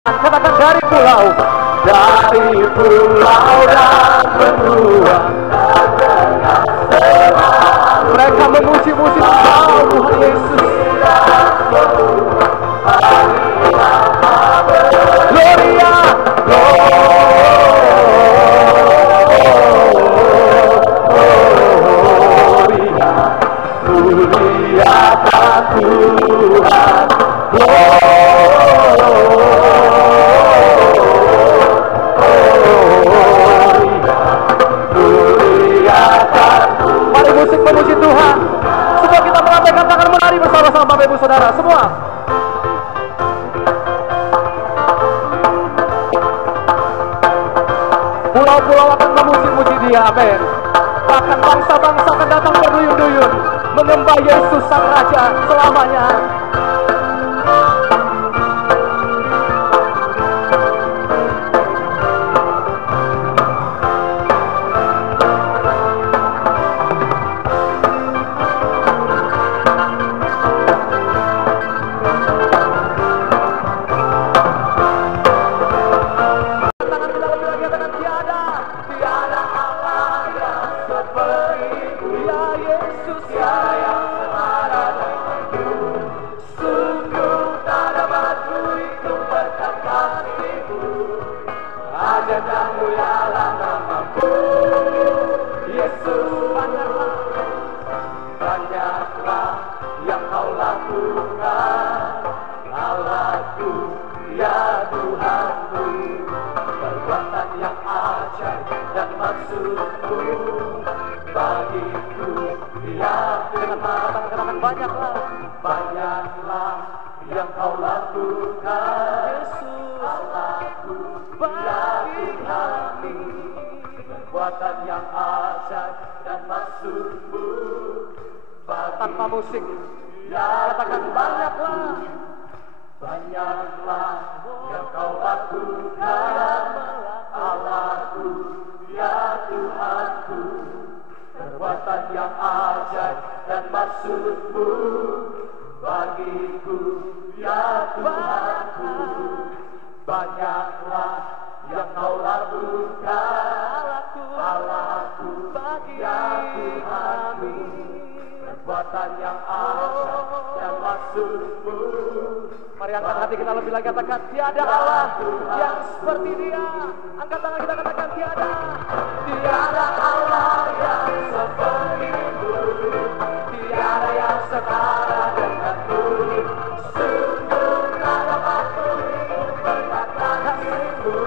Katakan dari pulau dan benua. Mereka memuji-muji Engkau, Tuhan Yesus. Gloria, gloria, muliakan Tuhan. Mari musik memuji Tuhan. Semua kita melambaikan tangan menari bersama-sama, Bapak Ibu Saudara semua. Pulau-pulau akan memuji-muji Dia, amin. Bahkan bangsa-bangsa akan datang berduyun-duyun menyembah Yesus Sang Raja selamanya. Banyaklah yang kau lakukan, Yesus, Allahku, bagi kami. Perbuatan yang ajaib dan maksud-Mu bagi. Tanpa musik, katakan banyaklah. Banyaklah yang kau lakukan, Allahku, ya Tuhanku. Perbuatan yang ajaib dan maksud-Mu bagiku, ya Tuhanku. Banyaklah yang kau lakukan, Allahku, ya Tuhanku. Perbuatan yang ajaib dan maksud-Mu. Mari angkat hati kita lebih lagi, katakan tiada Allah yang seperti Dia. Angkat tangan kita, katakan tiada Allah yang seperti-Mu. Tiada yang setara dengan-Mu. Sungguh tak dapat hidup berkata kasih-Mu.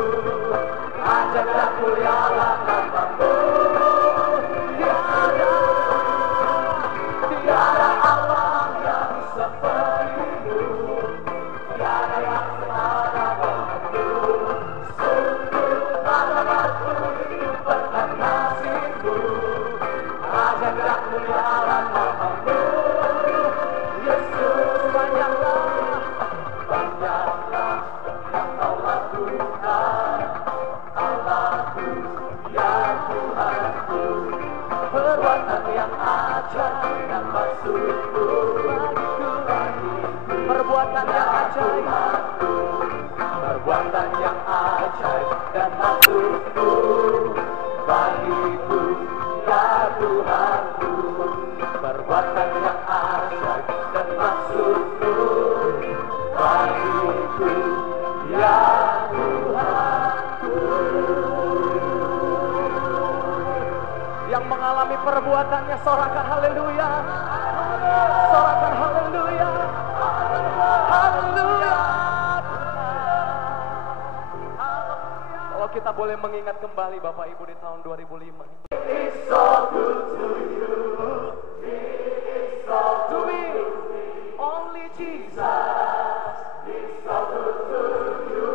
Ajaib dan mulialah nama-Mu. Tiada Allah yang seperti-Mu. Tiada yang setara dengan-Mu. Sungguh tak dapat hidup berkata kasih-Mu. Ajaib dan mulialah nama-Mu. Yesus, banyaklah yang kau lakukan, Allahku, ya Tuhanku. Perbuatan yang ajaib dan maksud-Mu bagiku. Perbuatan yang ajaib, perbuatan yang ajaib dan maksud-Mu bagiku, ya Tuhanku. Perbuatan yang ajaib dan maksud-Mu bagiku, ya Tuhanku. Yang mengalami perbuatannya sorakan haleluya. Sorakan haleluya. Haleluya. Kalau kita boleh mengingat kembali Bapak Ibu di tahun 2005. It's so good to you. It's so to me. Only Jesus. It's so good to you.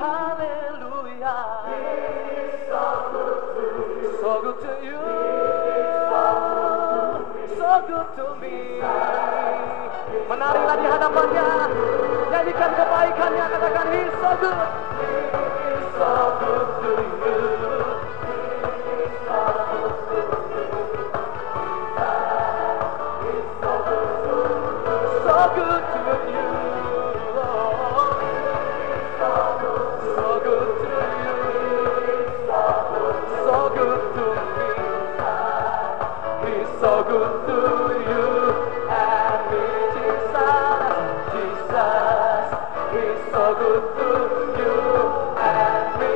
Haleluya. It's so good to you. So good to you. So good to me. Menarilah di hadapannya. Nyanyikan kebaikannya. Katakan He's so good. He's so good to you. So good to you, Lord. so good to you and me.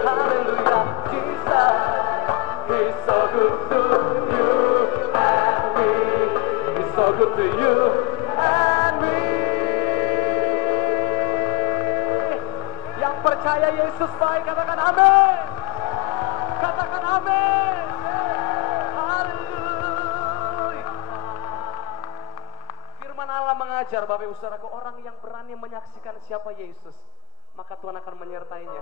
Hallelujah, Jesus. He's so good to you and me. He's so good to you and me. Yang percaya Yesus baik, katakan amin. Katakan amin. Haleluya. Firman Allah mengajar Bapak Ibu Saudaraku, orang yang berani menyaksikan siapa Yesus, maka Tuhan akan menyertainya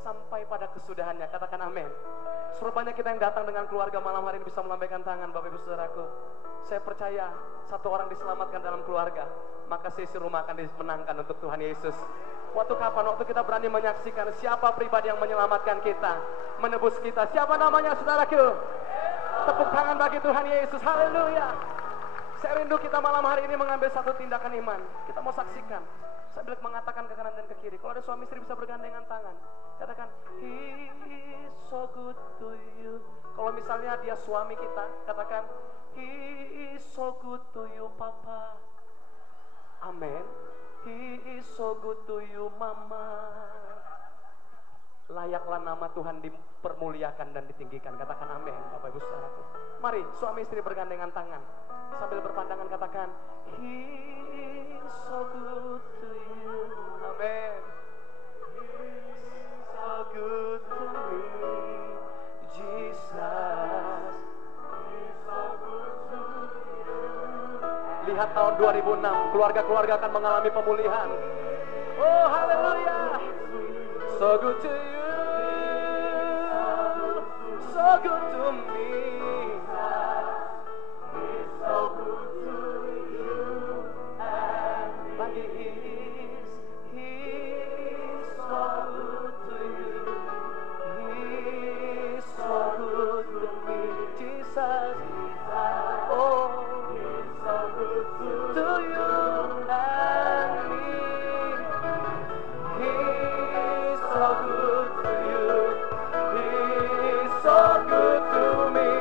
sampai pada kesudahannya. Katakan amin. Serupanya kita yang datang dengan keluarga malam hari ini bisa melambaikan tangan Bapak Ibu Saudaraku. Saya percaya satu orang diselamatkan dalam keluarga, maka sisi rumah akan dimenangkan untuk Tuhan Yesus. Waktu kapan? Waktu kita berani menyaksikan siapa pribadi yang menyelamatkan kita, menebus kita. Siapa namanya saudaraku? Tepuk tangan bagi Tuhan Yesus. Haleluya. Saya rindu kita malam hari ini mengambil satu tindakan iman. Kita mau saksikan sambil mengatakan ke kanan dan ke kiri. Kalau ada suami istri bisa bergandengan tangan, katakan He is so good to you. Kalau misalnya dia suami kita, katakan He is so good to you Papa. Amin. He is so good to you Mama. Layaklah nama Tuhan dipermuliakan dan ditinggikan. Katakan amin Bapak Ibu Saudaraku. Mari suami istri bergandengan tangan sambil berpandangan, katakan He is so good to you. Amin. He is so good to me Jesus. He is so good to you. Lihat tahun 2006, keluarga-keluarga akan mengalami pemulihan. Oh haleluya. So good to you, so good to me. He's so good to you and me. He's so good to you. He's so good to me, Jesus. Oh, He's so good to you and me. He's so good to you. He's so good to me.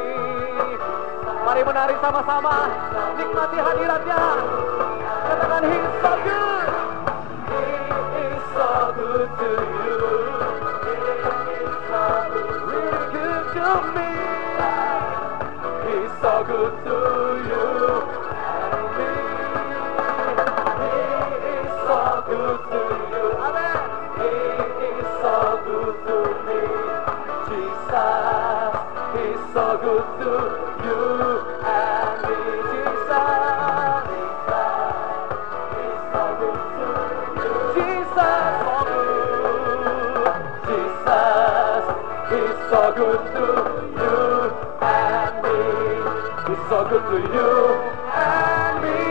Mari menari sama-sama, nikmati hadiratnya. Katakan He's so good. He is so good to you. He is so good, really good to me. He's so good to you and me. He is so good to you. Amen. He is so good to me, Jesus. He's so good to you and me, Jesus. He's so good to you, Jesus. So good, Jesus. He's so good to you and me. He's so good to you and me.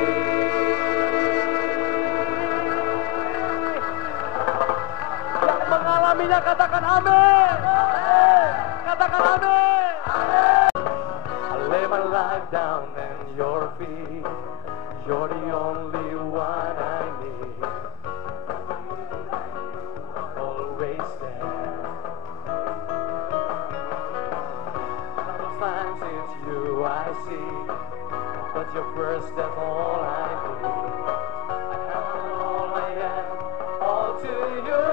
Mengalaminya katakan amin. Katakan amin. I lay my life down at your feet. You're the only one I need. Always there. Sometimes it's you I see, but you're first, that's all I need. I have all I am, all to you.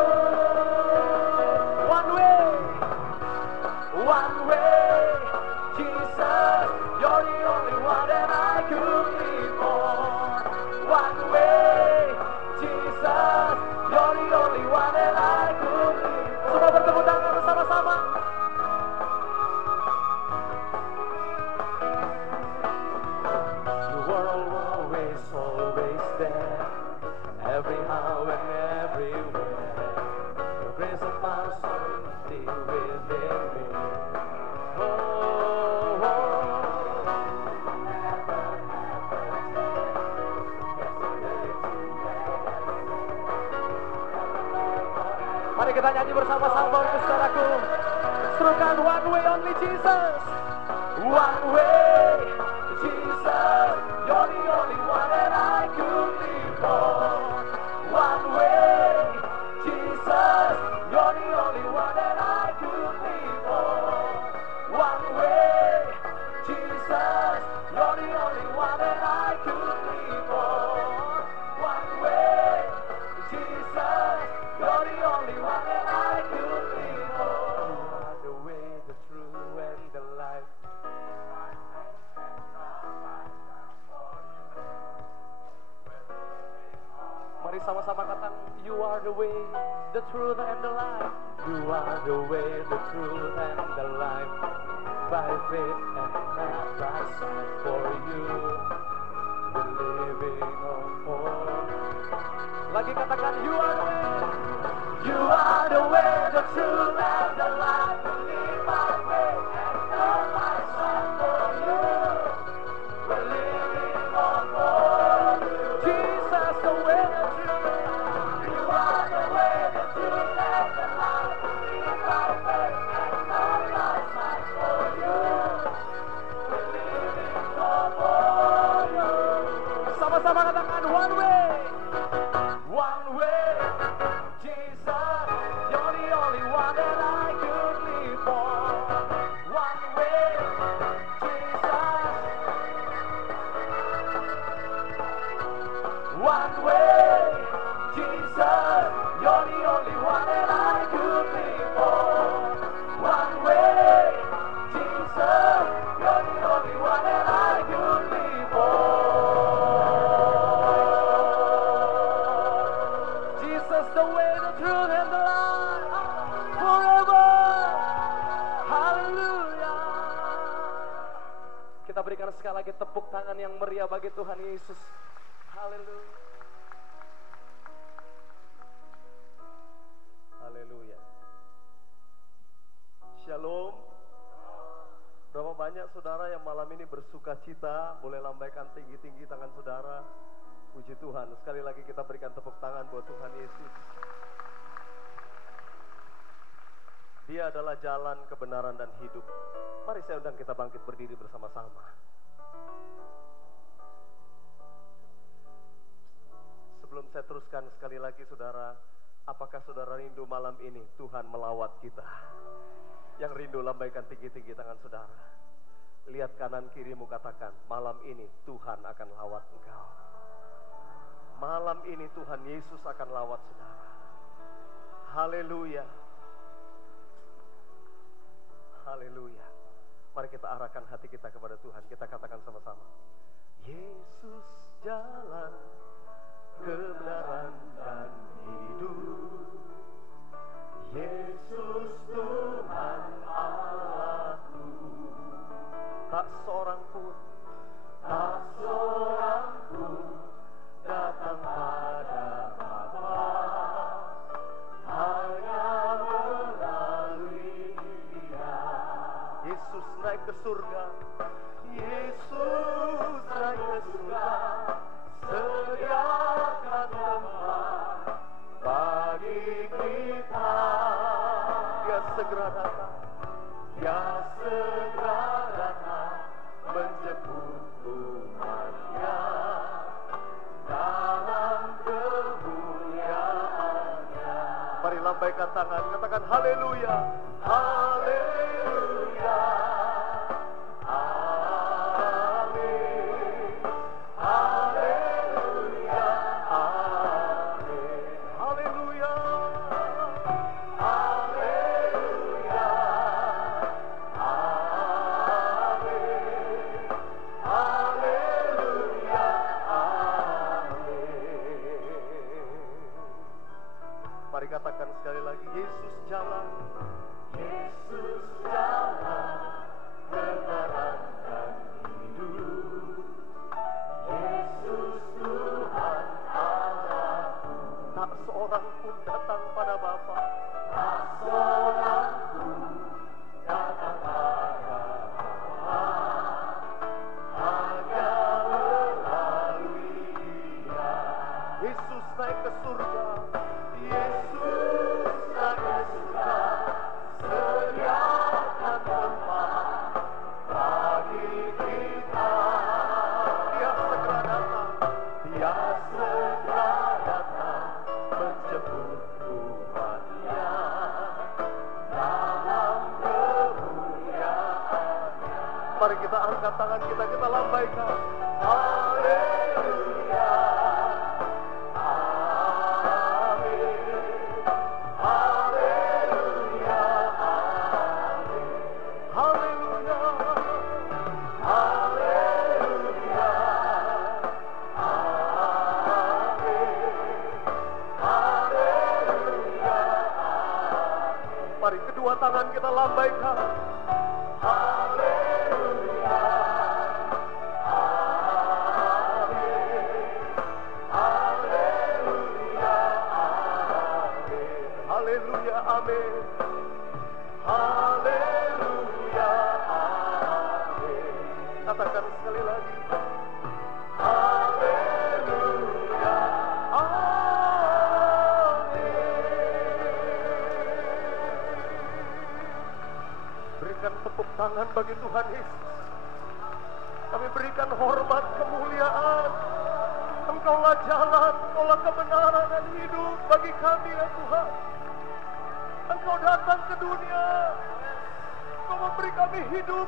One way, Jesus, you're the only one that I could live for. One way, Jesus, you're the only one that I could live for. Semua bertepuk tangan bersama-sama. You were always, always there, every hour and everywhere. Your grace and mercy within me. Mari kita nyanyi bersama-sama untuk saudaraku. Serukan one way only Jesus. One way Jesus. You're the only one that I could live for. One way Jesus. You're the only one that I could live for. One way Jesus. You're the only one that I could live for. One way Jesus. You are the way, the truth, and the life. You are the way, the truth, and the life. By faith and not by sight, for you the living on more. Lagi katakan, you are the way. You are the way, the truth, and the life. Believe by faith and not by sight, for you the living on more. Jesus, the way, the truth. You are the way, the truth, and the life. Believe by faith and not by sight, for you the living on more. Sama-sama katakan, one way. One way, Jesus, you're the only one that I could live for. One way, Jesus. One way, Jesus, you're the only one that I could live for. One way, Jesus, you're the only one that I could live for. The way, the truth, and the life forever. Haleluya. Kita berikan sekali lagi tepuk tangan yang meriah bagi Tuhan Yesus. Haleluya. Haleluya. Shalom. Berapa banyak saudara yang malam ini bersuka cita? Boleh lambaikan tinggi-tinggi tangan saudara. Puji Tuhan, sekali lagi kita berikan tepuk tangan buat Tuhan Yesus. Dia adalah jalan, kebenaran, dan hidup. Mari saya undang kita bangkit berdiri bersama-sama. Sebelum saya teruskan sekali lagi saudara, apakah saudara rindu malam ini Tuhan melawat kita? Yang rindu lambaikan tinggi-tinggi tangan saudara. Lihat kanan kirimu, katakan, malam ini Tuhan akan lawat engkau. Malam ini Tuhan Yesus akan lawat saudara. Haleluya. Haleluya. Mari kita arahkan hati kita kepada Tuhan. Kita katakan sama-sama. Yesus jalan, kebenaran dan hidup. Yesus Tuhan Allahku. Tak seorang pun, tak seorang pun datang pada Bapa, hanya melalui Dia. Yesus naik ke surga, Yesus naik ke surga, sediakan tempat bagi kita. Dia segera datang, Dia segera datang menjemput umatnya. Mari lambaikan tangan, katakan haleluya, haleluya, amin, haleluya, amin, haleluya, haleluya, amin, haleluya, amin. Mari katakan sekali lagi, Yesus jalan, Yesus jalan, kebenaran dan hidup. Yesus Tuhan Allahku. Tak seorang pun datang pada Bapa, tak seorang pun datang pada Bapa, hanya melalui Dia. Yesus naik ke surga, Yesus naik ke surga, sediakan tempat bagi kita. Dia segera datang, Dia segera datang menjemput umatnya dalam kemuliaannya. Mari kita angkat tangan kita, kita lambaikan haleluya. Haleluya. Kedua tangan kita lambaikan. Haleluya. Haleluya, amin. Haleluya, amin. Katakan sekali lagi. Haleluya, amin. Berikan tepuk tangan bagi Tuhan Yesus. Kami berikan hormat, kemuliaan. Engkaulah jalan, Engkaulah kebenaran dan hidup bagi kami ya Tuhan. Engkau datang ke dunia, Engkau memberi kami hidup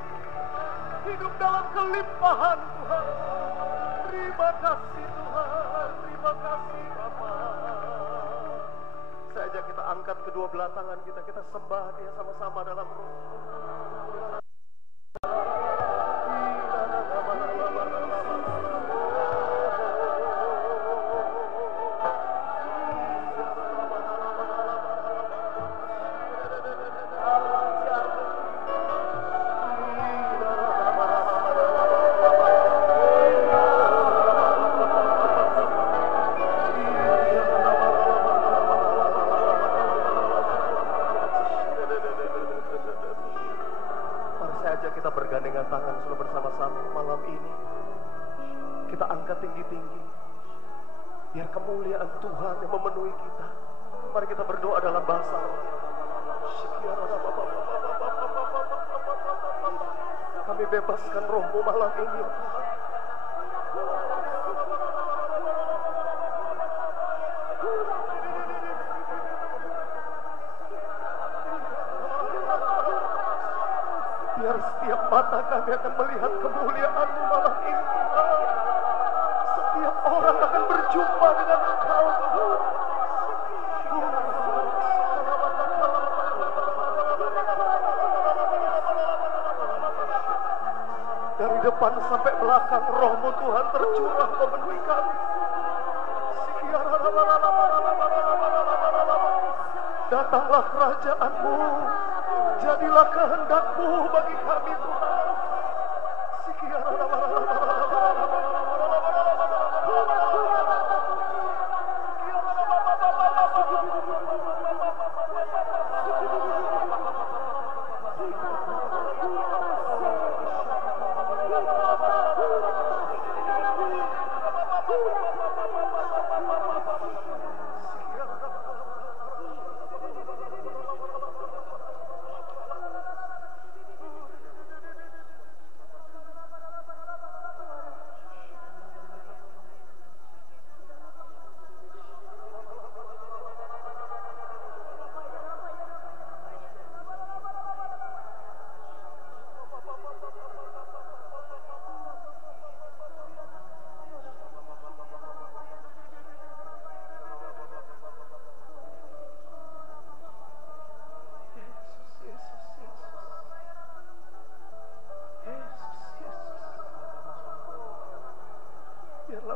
dalam kelimpahan Tuhan. Terima kasih Tuhan, terima kasih Bapa. Saja kita angkat kedua belah tangan kita sembah Dia sama-sama dalam roh. Bergandengan tangan sudah bersama-sama malam ini. Kita angkat tinggi-tinggi. Biar kemuliaan Tuhan yang memenuhi kita. Mari kita berdoa dalam bahasa roh. Kami bebaskan rohmu malam ini ya Tuhan. Biar setiap mata kami akan melihat kemuliaan-Mu malam ini Tuhan. Setiap orang akan berjumpa dengan Engkau Tuhan. Dari depan sampai belakang roh-Mu Tuhan tercurah memenuhi kami. Datanglah kerajaan-Mu. Jadilah kehendak-Mu bagi kami Tuhan.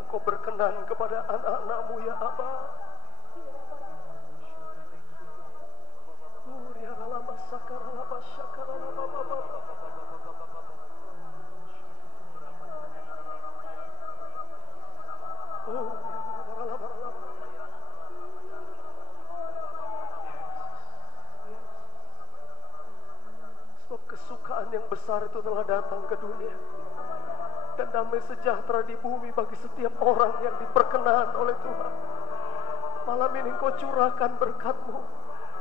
Kau berkenan kepada anak-anak-Mu ya Aba. Sebab kesukaan yang besar itu telah datang ke dunia. Dan damai sejahtera di bumi bagi setiap orang yang diperkenan oleh Tuhan. Malam ini Engkau curahkan berkat-Mu.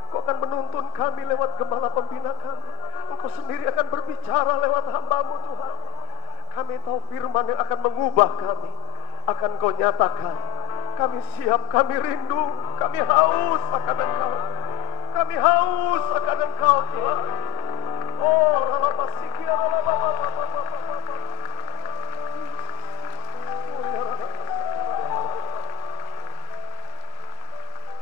Engkau akan menuntun kami lewat gembala pembina kami. Engkau sendiri akan berbicara lewat hamba-Mu Tuhan. Kami tahu firman yang akan mengubah kami akan Kau nyatakan. Kami siap, kami rindu, kami haus akan Engkau. Kami haus akan Engkau Tuhan. Oh,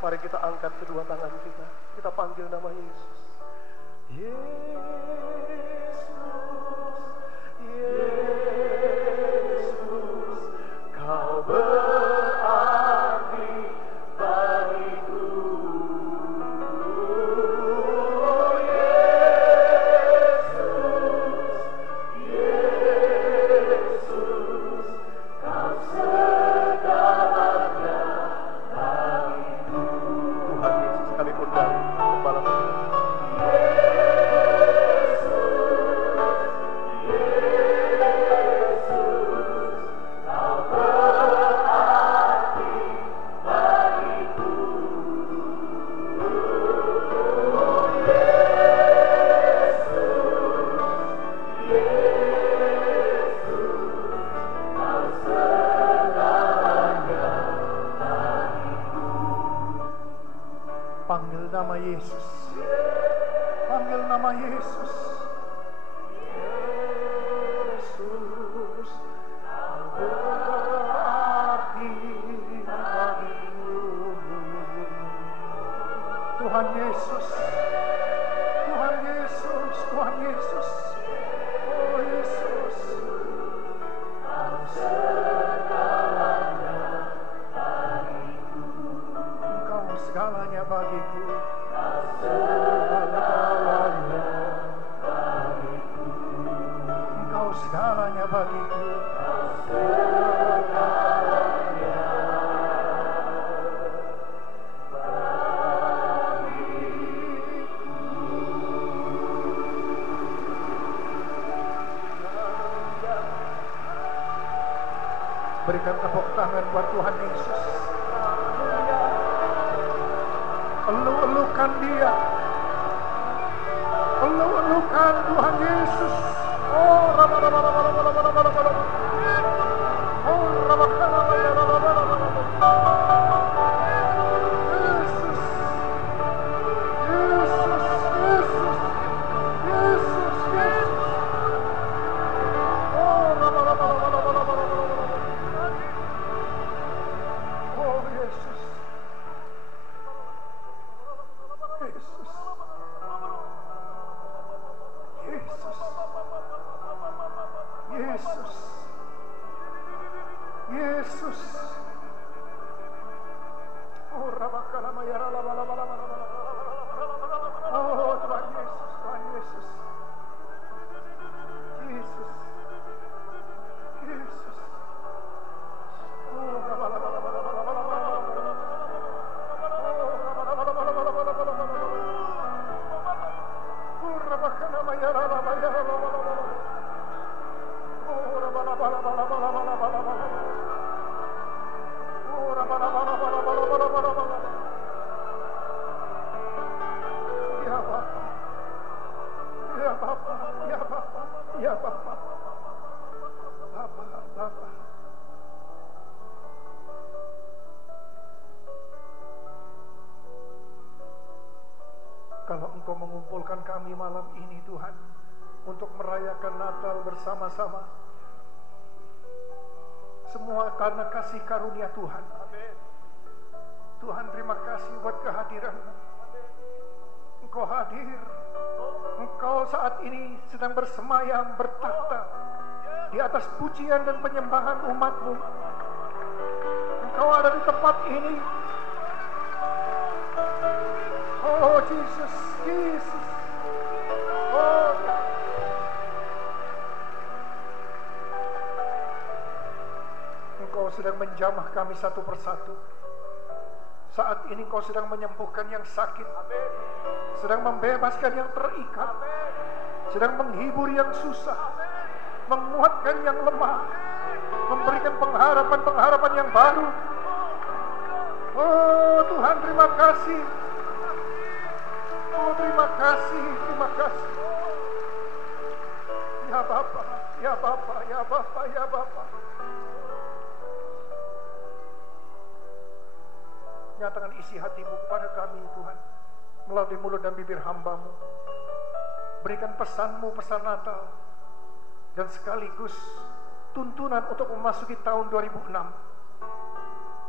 mari kita angkat kedua tangan kita. Kita panggil nama Yesus. Yesus, Yesus, Kau berarti bagiku. Yesus. kembali, Gembala muda. Panggil nama Yesus. Panggil nama Yesus. Yesus, kau berarti bagiku. Tuhan Yesus. Tuhan Yesus. Tuhan Yesus. Oh Yesus. Kau segalanya bagiku. Engkau segalanya bagiku. Engkau segalanya bagiku. Berikan tepuk tangan buat Tuhan Yesus. Elu-elukan Dia. Elu-elukan Tuhan Yesus. Oh, Yesus. Oh, oh, Tuhan Yesus, Tuhan Yesus. Yesus. Yesus. Oh, kalau Engkau mengumpulkan kami malam ini Tuhan, untuk merayakan Natal bersama-sama, semua karena kasih karunia Tuhan. Tuhan, terima kasih buat kehadiran-Mu. Engkau hadir. Engkau saat ini sedang bersemayam, bertakhta di atas pujian dan penyembahan umat-Mu. Engkau ada di tempat ini. Oh Jesus, Jesus. Oh, Engkau sedang menjamah kami satu persatu. Saat ini Engkau sedang menyembuhkan yang sakit, sedang membebaskan yang terikat, sedang menghibur yang susah, menguatkan yang lemah, memberikan pengharapan-pengharapan yang baru. Oh Tuhan, terima kasih. Oh terima kasih, terima kasih. Ya Bapa, ya Bapa, ya Bapa, ya Bapa. Nyatakan isi hati-Mu kepada kami Tuhan, melalui mulut dan bibir hamba-Mu. Berikan pesan-Mu, pesan Natal, dan sekaligus tuntunan untuk memasuki tahun 2006.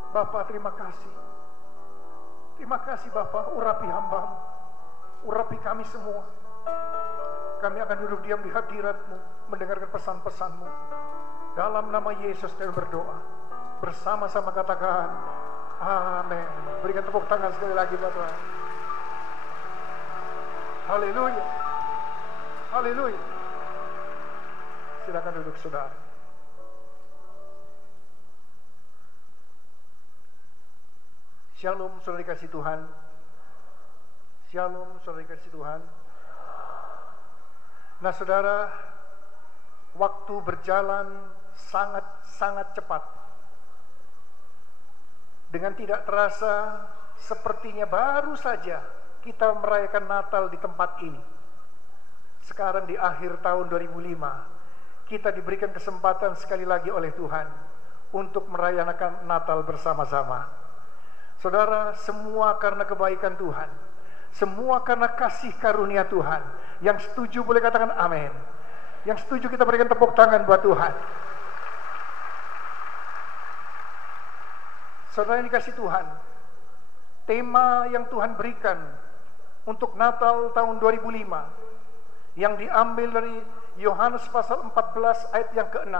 Bapa, terima kasih. Terima kasih Bapa, urapi hamba-Mu, urapi kami semua. Kami akan duduk diam di hadirat-Mu, mendengarkan pesan-pesan-Mu. Dalam nama Yesus kami berdoa. Bersama-sama katakan amin. Berikan tepuk tangan sekali lagi buat Tuhan. Haleluya. Haleluya. Silakan duduk saudara. Shalom saudara dikasih Tuhan. Shalom, saudara kasih Tuhan. Nah saudara, waktu berjalan sangat-sangat cepat. Dengan tidak terasa, sepertinya baru saja kita merayakan Natal di tempat ini. Sekarang di akhir tahun 2005, kita diberikan kesempatan sekali lagi oleh Tuhan untuk merayakan Natal bersama-sama. Saudara, semua karena kebaikan Tuhan. Semua karena kasih karunia Tuhan. Yang setuju boleh katakan amin. Yang setuju kita berikan tepuk tangan buat Tuhan. Saudara yang dikasih Tuhan, tema yang Tuhan berikan untuk Natal tahun 2005 yang diambil dari Yohanes pasal 14 ayat yang ke-6.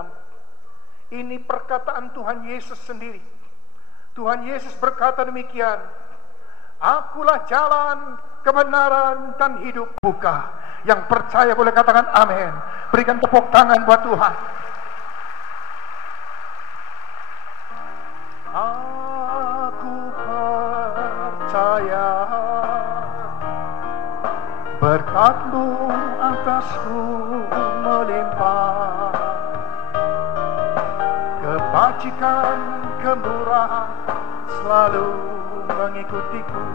Ini perkataan Tuhan Yesus sendiri. Tuhan Yesus berkata demikian, "Akulah jalan, kebenaran, dan hidup." Buka. Yang percaya boleh katakan amin. Berikan tepuk tangan buat Tuhan. Aku percaya berkat-Mu atasku melimpah, kebajikan, kemurahan selalu mengikutiku.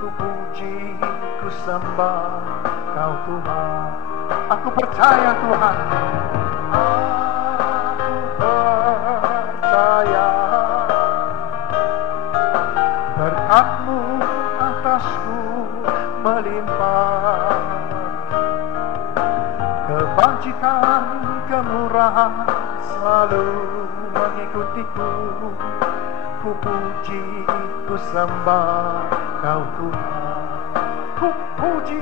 Ku puji, ku sembah Kau Tuhan. Aku percaya Tuhan. Aku percaya berkat-Mu atasku melimpah, kebajikan, kemurahan selalu mengikutiku. Ku puji, ku sembah Kau Tuhan. Ku puji,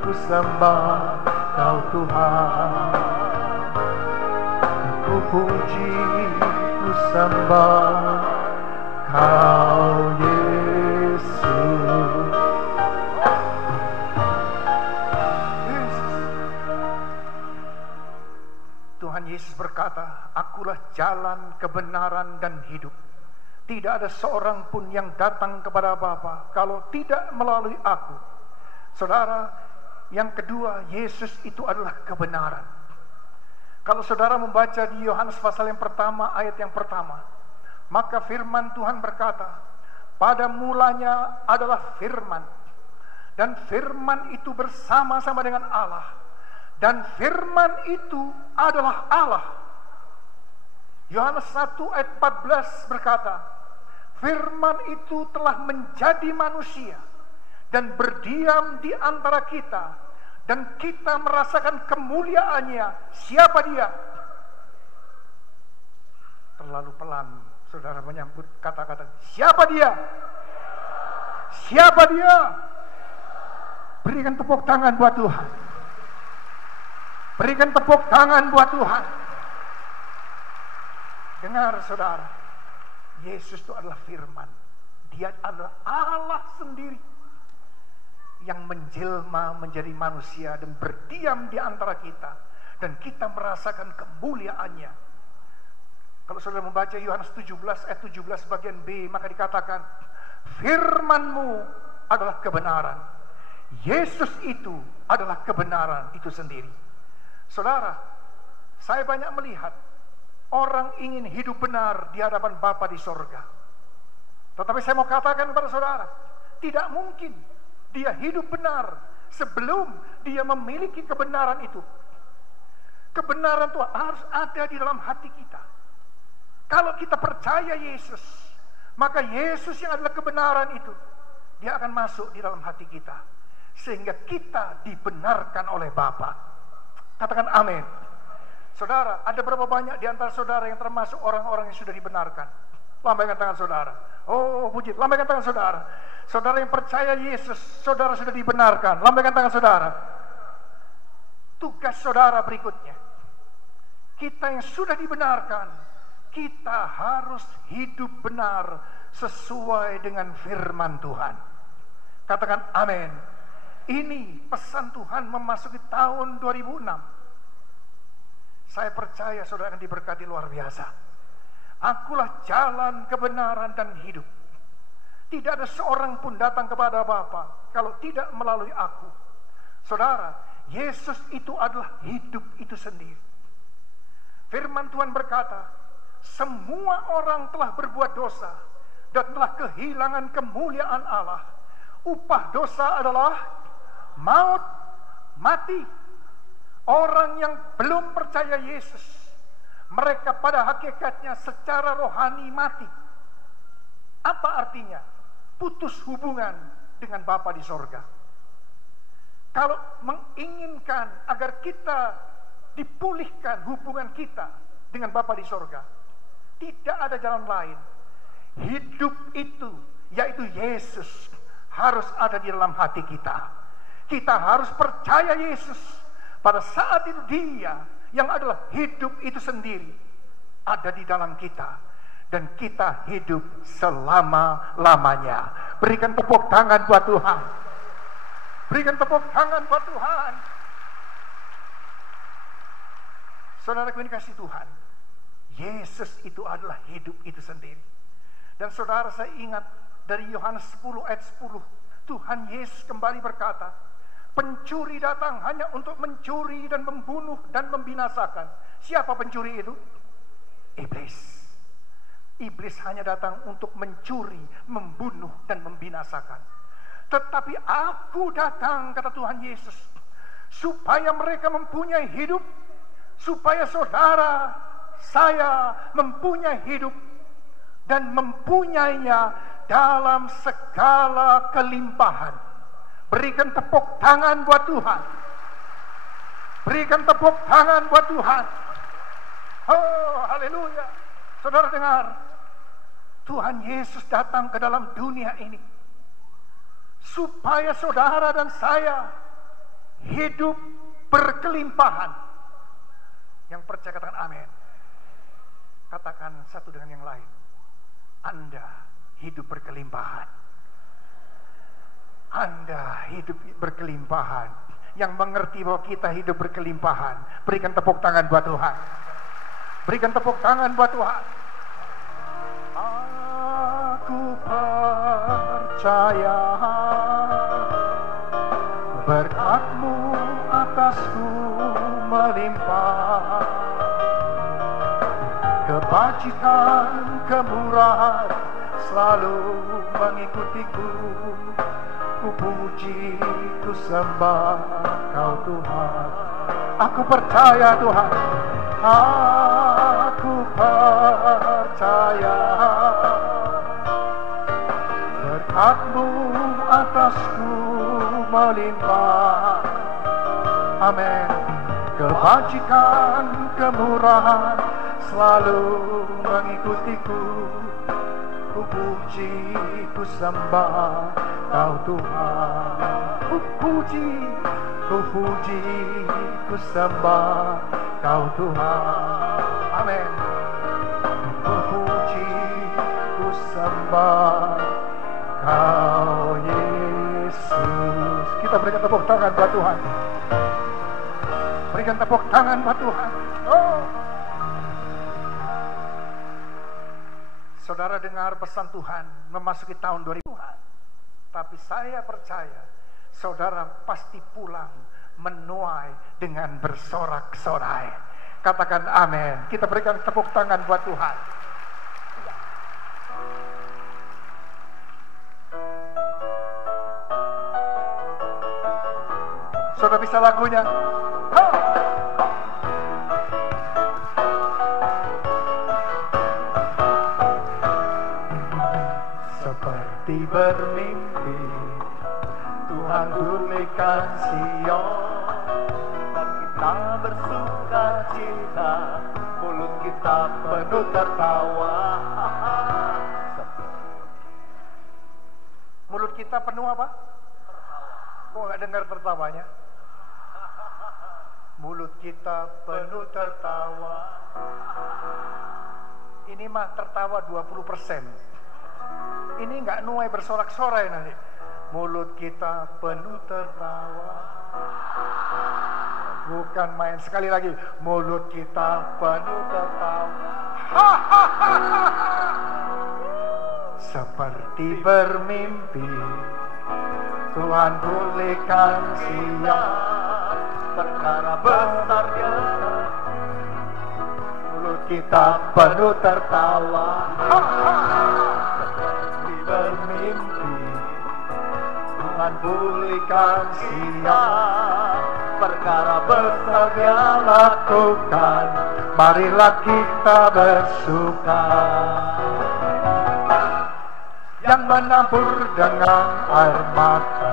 ku sembah Kau Tuhan. Ku puji, ku sembah Kau Yesus. Tuhan Yesus berkata, "Akulah jalan, kebenaran, dan hidup. Tidak ada seorang pun yang datang kepada Bapa kalau tidak melalui Aku." Saudara, yang kedua, Yesus itu adalah kebenaran. Kalau saudara membaca di Yohanes pasal yang pertama, ayat yang pertama, maka firman Tuhan berkata, "Pada mulanya adalah firman, dan firman itu bersama-sama dengan Allah, dan firman itu adalah Allah." Yohanes 1 ayat 14 berkata, "Firman itu telah menjadi manusia dan berdiam di antara kita, dan kita merasakan kemuliaannya." Siapa dia? Terlalu pelan saudara menyambut kata-kata siapa dia? Siapa dia? Berikan tepuk tangan buat Tuhan. Berikan tepuk tangan buat Tuhan. Dengar saudara, Yesus itu adalah firman. Dia adalah Allah sendiri yang menjelma menjadi manusia dan berdiam di antara kita, dan kita merasakan kemuliaannya. Kalau saudara membaca Yohanes 17 ayat 17 bagian B, maka dikatakan, "Firman-Mu adalah kebenaran." Yesus itu adalah kebenaran itu sendiri. Saudara, saya banyak melihat orang ingin hidup benar di hadapan Bapa di sorga. Tetapi saya mau katakan kepada saudara, tidak mungkin dia hidup benar sebelum dia memiliki kebenaran itu. Kebenaran itu harus ada di dalam hati kita. Kalau kita percaya Yesus, maka Yesus yang adalah kebenaran itu, dia akan masuk di dalam hati kita, sehingga kita dibenarkan oleh Bapa. Katakan amin. Saudara, ada berapa banyak di antara saudara yang termasuk orang-orang yang sudah dibenarkan? Lambaikan tangan saudara. Oh, puji. Lambaikan tangan saudara. Saudara yang percaya Yesus, saudara sudah dibenarkan. Lambaikan tangan saudara. Tugas saudara berikutnya, kita yang sudah dibenarkan, kita harus hidup benar sesuai dengan firman Tuhan. Katakan amin. Ini pesan Tuhan memasuki tahun 2006. Saya percaya saudara akan diberkati luar biasa. Akulah jalan, kebenaran, dan hidup. Tidak Tidak ada seorang pun datang kepada Bapa kalau tidak melalui aku. Saudara, Yesus itu adalah hidup itu sendiri. Firman Tuhan berkata, semua orang telah berbuat dosa dan telah kehilangan kemuliaan Allah. Upah dosa adalah maut, mati. Orang yang belum percaya Yesus, mereka pada hakikatnya secara rohani mati. Apa artinya? Putus hubungan dengan Bapa di sorga. Kalau menginginkan agar kita dipulihkan hubungan kita dengan Bapa di sorga, tidak ada jalan lain. Hidup itu, yaitu Yesus, harus ada di dalam hati kita. Kita harus percaya Yesus. Pada saat itu Dia yang adalah hidup itu sendiri ada di dalam kita, dan kita hidup selama-lamanya. Berikan tepuk tangan buat Tuhan. Berikan tepuk tangan buat Tuhan. Saudara yang dikasihi Tuhan, Yesus itu adalah hidup itu sendiri. Dan saudara, saya ingat dari Yohanes 10 ayat 10, Tuhan Yesus kembali berkata, pencuri datang hanya untuk mencuri dan membunuh dan membinasakan. Siapa pencuri itu? Iblis. Iblis hanya datang untuk mencuri, membunuh dan membinasakan. Tetapi aku datang, kata Tuhan Yesus, supaya mereka mempunyai hidup, supaya saudara, saya mempunyai hidup dan mempunyainya dalam segala kelimpahan. Berikan tepuk tangan buat Tuhan. Berikan tepuk tangan buat Tuhan. Oh, haleluya. Saudara dengar, Tuhan Yesus datang ke dalam dunia ini supaya saudara dan saya hidup berkelimpahan. Yang percaya katakan amin. Katakan satu dengan yang lain, Anda hidup berkelimpahan. Anda hidup berkelimpahan. Yang mengerti bahwa kita hidup berkelimpahan, berikan tepuk tangan buat Tuhan. Berikan tepuk tangan buat Tuhan. Aku percaya berkat-Mu atasku melimpah, kebajikan, kemurahan selalu mengikutiku. Ku puji, ku sembah Kau Tuhan. Aku percaya Tuhan. Aku percaya berkat-Mu atasku melimpah. Amin. Kebajikan, kemurahan selalu mengikutiku. Ku puji, ku sembah Kau Tuhan. Ku puji, ku sembah Kau Tuhan. Amin. Ku puji, ku sembah Kau Yesus. Kita berikan tepuk tangan buat Tuhan. Berikan tepuk tangan buat Tuhan. Oh. Saudara dengar pesan Tuhan memasuki tahun 2000. Tapi saya percaya saudara pasti pulang menuai dengan bersorak-sorai. Katakan amin. Kita berikan tepuk tangan buat Tuhan. Saudara bisa lagunya? Seperti bermimpi Tuhan pulihkan Sion, dan kita bersuka cita, mulut kita penuh tertawa. Mulut kita penuh apa? Kok nggak dengar tertawanya? Mulut kita penuh tertawa. Ini mah tertawa 20%. Ini nggak nuai bersorak-sorai nanti. Mulut kita penuh tertawa. Bukan main. Sekali lagi, mulut kita penuh tertawa. seperti bermimpi. Tuhan pulihkan siap perkara besarnya. Mulut kita penuh tertawa, seperti bermimpi. Tuhan pulihkan siap perkara besarnya lakukan. Marilah kita bersuka. Yang menabur dengan air mata,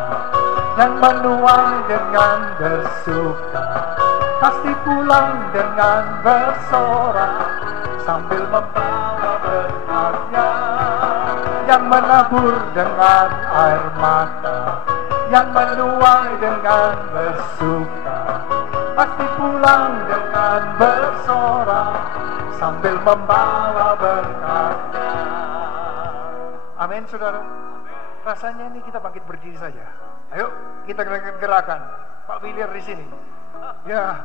yang menuai dengan bersuka, pasti pulang dengan bersorak sambil membawa berkatnya. Yang menabur dengan air mata, yang menuai dengan bersuka, pasti pulang dengan bersorak sambil membawa berkatnya. Amin, saudara. Rasanya ini kita bangkit berdiri saja. Ayo, kita gerakan. Pak William di sini. Ya.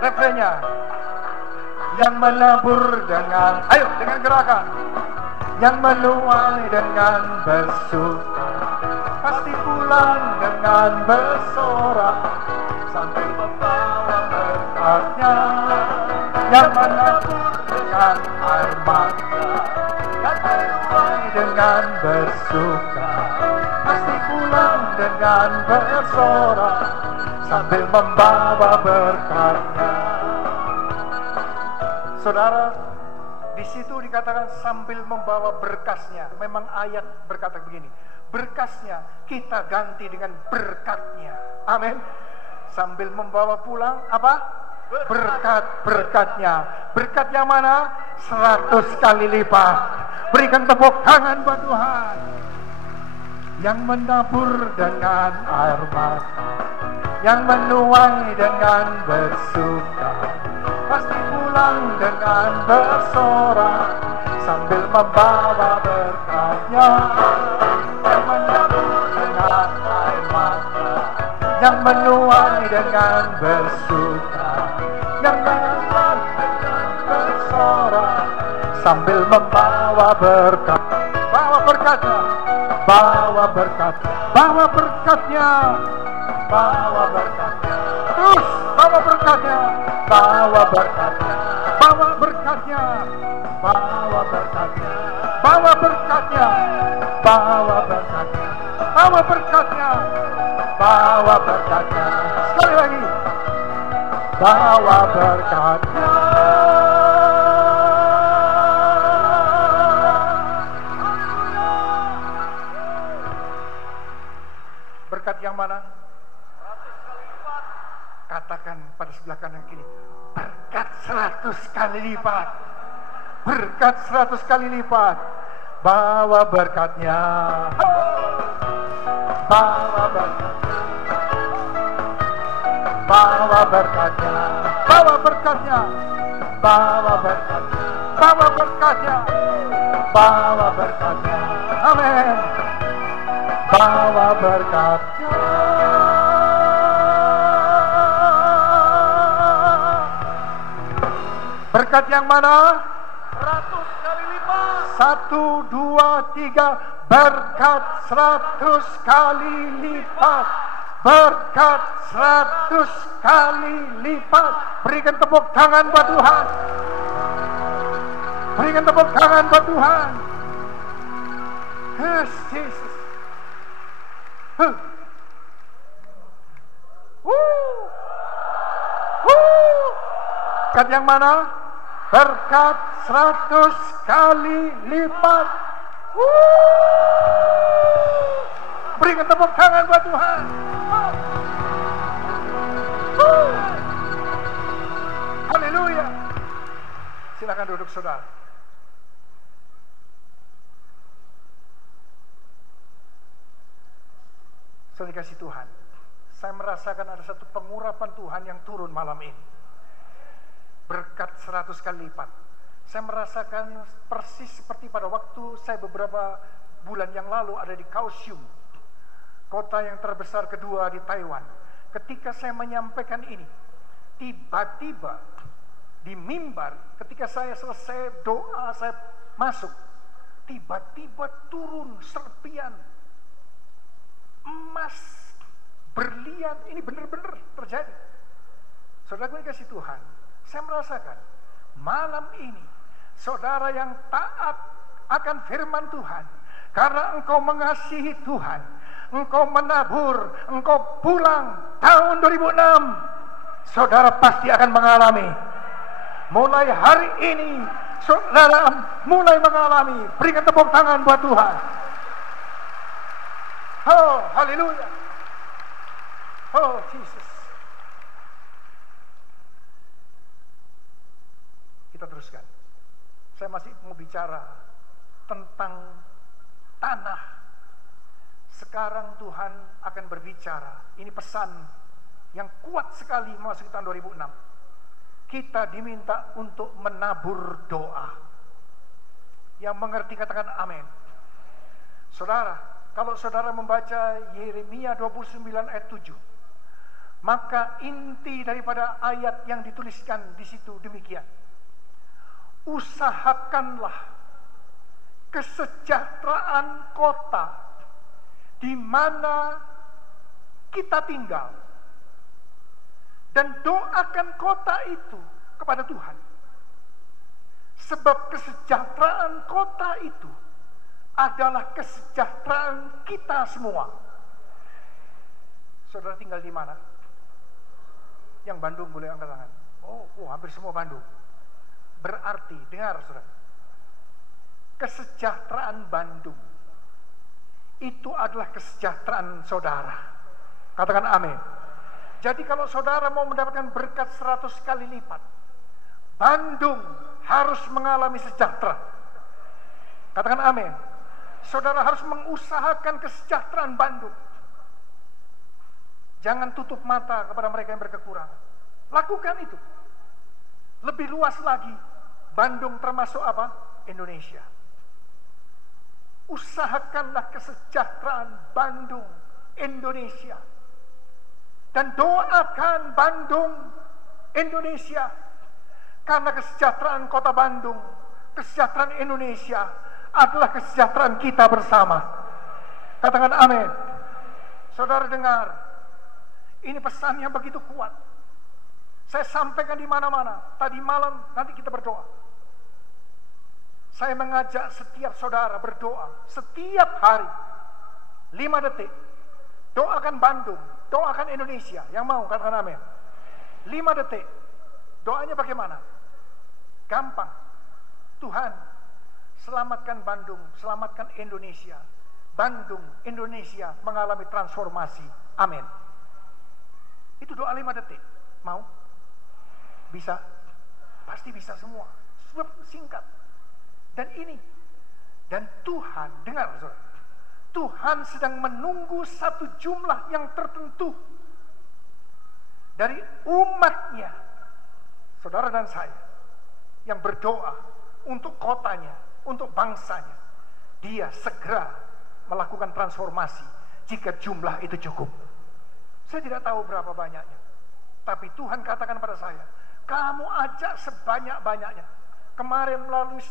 Refrennya. Yang menabur dengan, ayo dengan gerakan. Yang menuai dengan bersuka, pasti pulang dengan bersorak sambil membawa berkatnya. Yang menabur dengan air mata, yang menuai dengan bersuka, pasti pulang dengan bersorak sambil membawa berkatnya. Saudara, di situ dikatakan sambil membawa berkasnya. Memang ayat berkata begini, berkasnya kita ganti dengan berkatnya. Amin. Sambil membawa pulang apa? Berkat-berkatnya. Berkat yang mana? 100 kali lipat. Berikan tepuk tangan buat Tuhan. Yang menabur dengan air mata, yang menuai dengan bersuka, pasti pulang dengan bersorak sambil membawa berkatnya. Yang menabur dengan air mata, yang menuai dengan bersuka, yang menuai dengan bersorak sambil membawa berkat. Bawa berkatnya, bawa berkat, bawa berkatnya, bawa berkatnya. Terus bawa berkatnya, bawa berkatnya, bawa berkatnya, bawa berkatnya, bawa berkatnya, bawa berkatnya, bawa berkatnya, bawa berkatnya. Sekali lagi, bawa berkatnya. Berkat yang mana? 100 kali lipat. Katakan pada sebelah kanan kiri, berkat 100 kali lipat. Berkat 100 kali lipat. Bawa berkatnya, bawa berkatnya, bawa berkatnya, bawa berkatnya, bawa berkatnya, bawa berkatnya, bawa berkatnya. Amin. Bawa berkatnya. Berkat yang mana? 100 kali lipat. 1, 2, 3. Berkat 100 kali lipat. Berkat 100 kali lipat. Berikan tepuk tangan buat Tuhan. Berikan tepuk tangan buat Tuhan. Yes, Jesus. Berkat yang mana? Berkat 100 kali lipat. Berikan tepuk tangan buat Tuhan. Haleluya. Silakan duduk, saudara. Saudara dikasih Tuhan, saya merasakan ada satu pengurapan Tuhan yang turun malam ini. Berkat 100 kali lipat. Saya merasakan persis seperti pada waktu saya beberapa bulan yang lalu ada di Kaohsiung, kota yang terbesar kedua di Taiwan. Ketika saya menyampaikan ini, tiba-tiba di mimbar, ketika saya selesai doa, saya masuk, tiba-tiba turun serpian emas, berlian. Ini benar-benar terjadi. Saudara yang kasih Tuhan, saya merasakan malam ini saudara yang taat akan firman Tuhan, karena engkau mengasihi Tuhan, engkau menabur, engkau pulang tahun 2006, saudara pasti akan mengalami. Mulai hari ini saudara mulai mengalami. Berikan tepuk tangan buat Tuhan. Oh, haleluya. Oh, Jesus. Kita teruskan. Saya masih mau bicara tentang tanah. Sekarang Tuhan akan berbicara. Ini pesan yang kuat sekali memasuki tahun 2006. Kita diminta untuk menabur doa. Yang mengerti katakan amin. Saudara, kalau saudara membaca Yeremia 29 ayat 7, maka inti daripada ayat yang dituliskan di situ demikian. Usahakanlah kesejahteraan kota di mana kita tinggal, dan doakan kota itu kepada Tuhan. Sebab kesejahteraan kota itu adalah kesejahteraan kita semua. Saudara tinggal di mana? Yang Bandung boleh angkat tangan. Oh, hampir semua Bandung. Berarti, dengar saudara, kesejahteraan Bandung itu adalah kesejahteraan saudara. Katakan amin. Jadi kalau saudara mau mendapatkan berkat 100 kali lipat, Bandung harus mengalami sejahtera. Katakan amin. Saudara harus mengusahakan kesejahteraan Bandung. Jangan tutup mata kepada mereka yang berkekurangan. Lakukan itu. Lebih luas lagi, Bandung termasuk apa? Indonesia. Usahakanlah kesejahteraan Bandung, Indonesia. Dan doakan Bandung, Indonesia. Karena kesejahteraan kota Bandung, kesejahteraan Indonesia adalah kesejahteraan kita bersama. Katakan amin. Saudara dengar, ini pesan yang begitu kuat. Saya sampaikan di mana-mana. Tadi malam nanti kita berdoa. Saya mengajak setiap saudara berdoa setiap hari 5 detik. Doakan Bandung, doakan Indonesia. Yang mau katakan amin. 5 detik. Doanya bagaimana? Gampang. Tuhan, selamatkan Bandung, selamatkan Indonesia. Bandung, Indonesia mengalami transformasi. Amin. Itu doa 5 detik. Mau? Bisa? Pasti bisa semua. Sebab singkat. Dan ini. Dan Tuhan, dengar saudara. Tuhan sedang menunggu satu jumlah yang tertentu dari umatnya, saudara dan saya, yang berdoa untuk kotanya, untuk bangsanya. Dia segera melakukan transformasi jika jumlah itu cukup. Saya tidak tahu berapa banyaknya, tapi Tuhan katakan pada saya, kamu ajak sebanyak-banyaknya. Kemarin melalui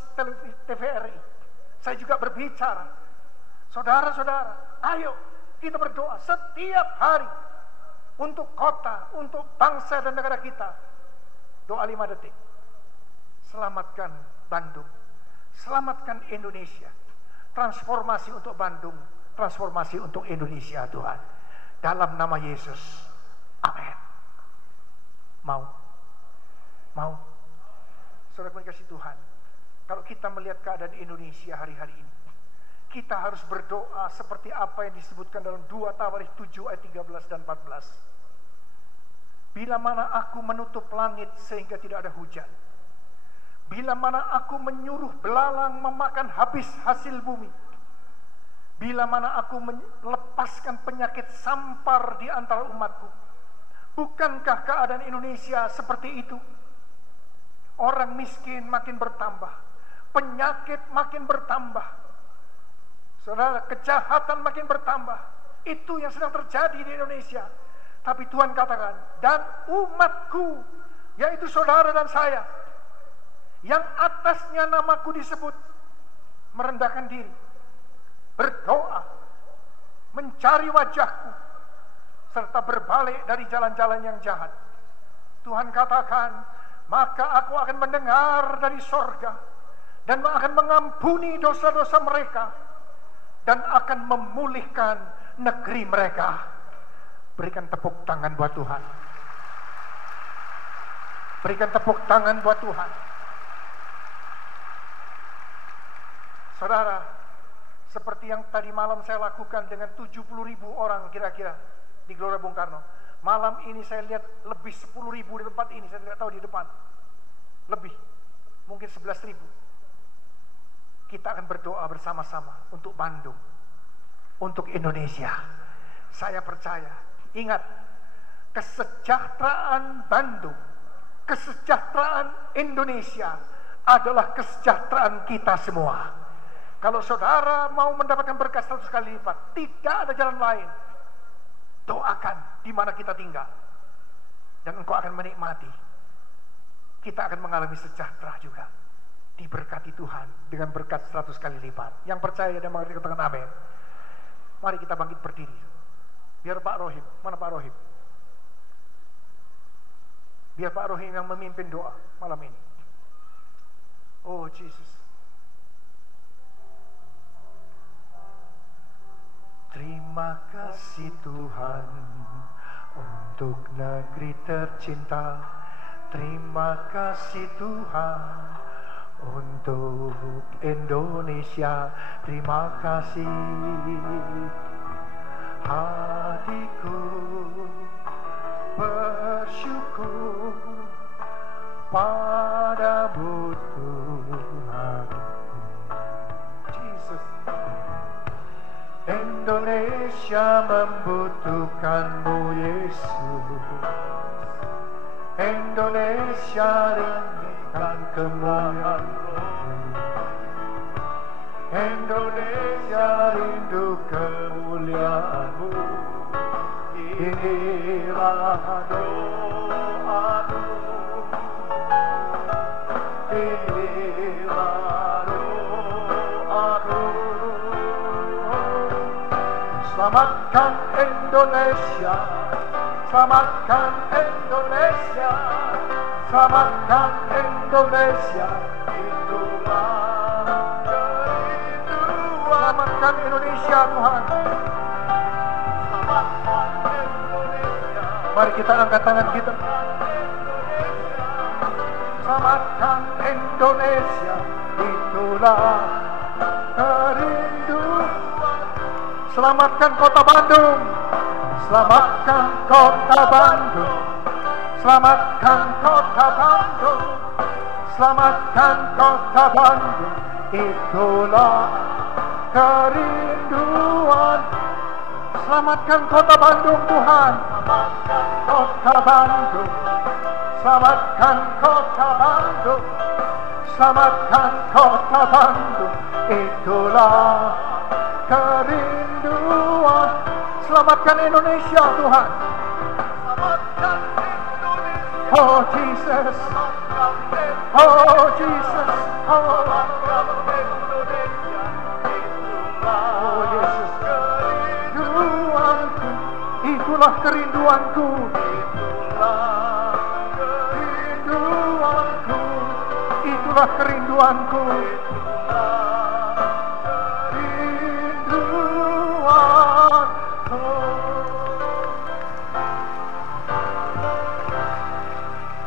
TVRI, saya juga berbicara. Saudara-saudara, ayo kita berdoa setiap hari untuk kota, untuk bangsa dan negara kita. Doa 5 detik. Selamatkan Bandung, selamatkan Indonesia. Transformasi untuk Bandung, transformasi untuk Indonesia Tuhan. Dalam nama Yesus. Amin. Mau? Mau? Saudara kasih Tuhan, kalau kita melihat keadaan Indonesia hari-hari ini, kita harus berdoa seperti apa yang disebutkan dalam 2 Tawarikh 7 ayat 13 dan 14. Bila mana aku menutup langit sehingga tidak ada hujan, bila mana aku menyuruh belalang memakan habis hasil bumi, bila mana aku melepaskan penyakit sampar di antara umatku, bukankah keadaan Indonesia seperti itu? Orang miskin makin bertambah, penyakit makin bertambah, saudara, kejahatan makin bertambah. Itu yang sedang terjadi di Indonesia. Tapi Tuhan katakan, dan umatku, yaitu saudara dan saya, yang atasnya namaku disebut, merendahkan diri, berdoa, mencari wajah-Ku, serta berbalik dari jalan-jalan yang jahat. Tuhan katakan, maka Aku akan mendengar dari sorga, dan akan mengampuni dosa-dosa mereka, dan akan memulihkan negeri mereka. Berikan tepuk tangan buat Tuhan. Berikan tepuk tangan buat Tuhan. Saudara, seperti yang tadi malam saya lakukan dengan 70.000 orang kira-kira di Gelora Bung Karno. Malam ini saya lihat lebih 10.000 di tempat ini, saya tidak tahu di depan. Lebih, mungkin 11.000. Kita akan berdoa bersama-sama untuk Bandung, untuk Indonesia. Saya percaya, ingat, kesejahteraan Bandung, kesejahteraan Indonesia adalah kesejahteraan kita semua. Kalau saudara mau mendapatkan berkat 100 kali lipat, tidak ada jalan lain. Doakan di mana kita tinggal, dan engkau akan menikmati. Kita akan mengalami sejahtera juga. Diberkati Tuhan dengan berkat 100 kali lipat. Yang percaya dan mengerti katakan amin. Mari kita bangkit berdiri. Biar Pak Rohim, mana Pak Rohim? Biar Pak Rohim yang memimpin doa malam ini. Oh Jesus. Terima kasih Tuhan untuk negeri tercinta. Terima kasih Tuhan untuk Indonesia. Terima kasih. Hatiku bersyukur padamu Tuhan. Jesus. Indonesia membutuhkanmu Yesus. Indonesia rindukan kemuliaan-Mu. Indonesia rindu kemuliaan-Mu. Inilah doaku. Inilah doaku. Selamatkan Indonesia, selamatkan Indonesia, selamatkan Indonesia. Itulah kerinduan. Selamatkan Indonesia Tuhan. Selamatkan Indonesia. Mari kita angkat tangan kita. Selamatkan Indonesia. Itulah kerinduan. Selamatkan kota Bandung. Selamatkan kota Bandung. Selamatkan kota Bandung. Selamatkan kota Bandung. Itulah kerinduan. Selamatkan kota Bandung Tuhan. Selamatkan kota Bandung. Selamatkan kota Bandung. Selamatkan kota Bandung. Itulah kerinduan. Selamatkan Indonesia Tuhan. Selamatkan Indonesia. Oh Jesus. Oh Jesus. Oh Indonesia. Oh Yesus. Kerinduanku. Itulah kerinduanku. Itulah kerinduanku. Itulah kerinduanku.